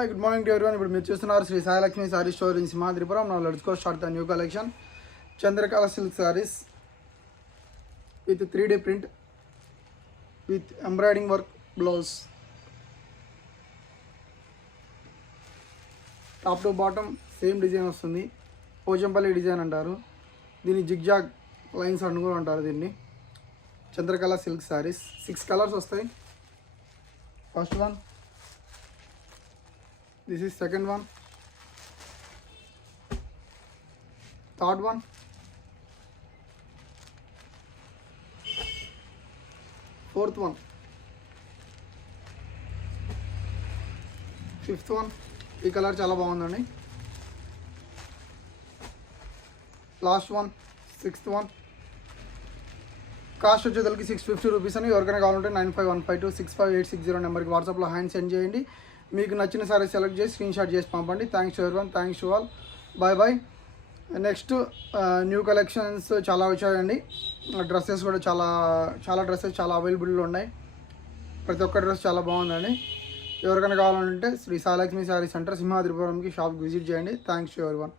Hi good morning to everyone. ఇప్పుడు మీరు చూస్తున్నారు శ్రీ సాయిలక్ష్మి సారీ స్టోర్ ఇన్ సింహాద్రిపురం. నా let's go start the new collection. Chandrakala silk saris with 3D print with embroiding work blouse. Top to bottom same design వస్తుంది. పోచంపల్లి డిజైన్ అంటారు దీన్ని, zigzag lines అని కూడా అంటారు దీన్ని. చంద్రకళ సిల్క్ సారీస్ 6 కలర్స్ వస్తాయి. First one, this is second one, third one, fourth one, fifth one. ఈ కలర్ చాలా బాగుందండి. Last one, sixth one. Cost వచ్చేసరికి 650 రూపీస్ అని. ఎవరికైనా కావాలంటే 9515265860 నెంబర్కి వాట్సాప్లో హ్యాండ్ సెండ్ చేయండి. మీకు నచ్చిన సారీ సెలెక్ట్ చేసి స్క్రీన్ షాట్ చేసి పంపండి. Thanks to everyone, thanks to all, bye bye. Next new collections చాలా వచ్చాయండి. డ్రెస్సెస్ కూడా చాలా డ్రెస్సెస్ చాలా అవైలబుల్లో ఉన్నాయి. ప్రతి ఒక్క డ్రెస్ చాలా బాగుందండి. ఎవరికైనా కావాలంటే శ్రీ సాయిలక్ష్మి సారీ సెంటర్ సింహాద్రిపురంకి షాప్కి విజిట్ చేయండి. Thanks to everyone.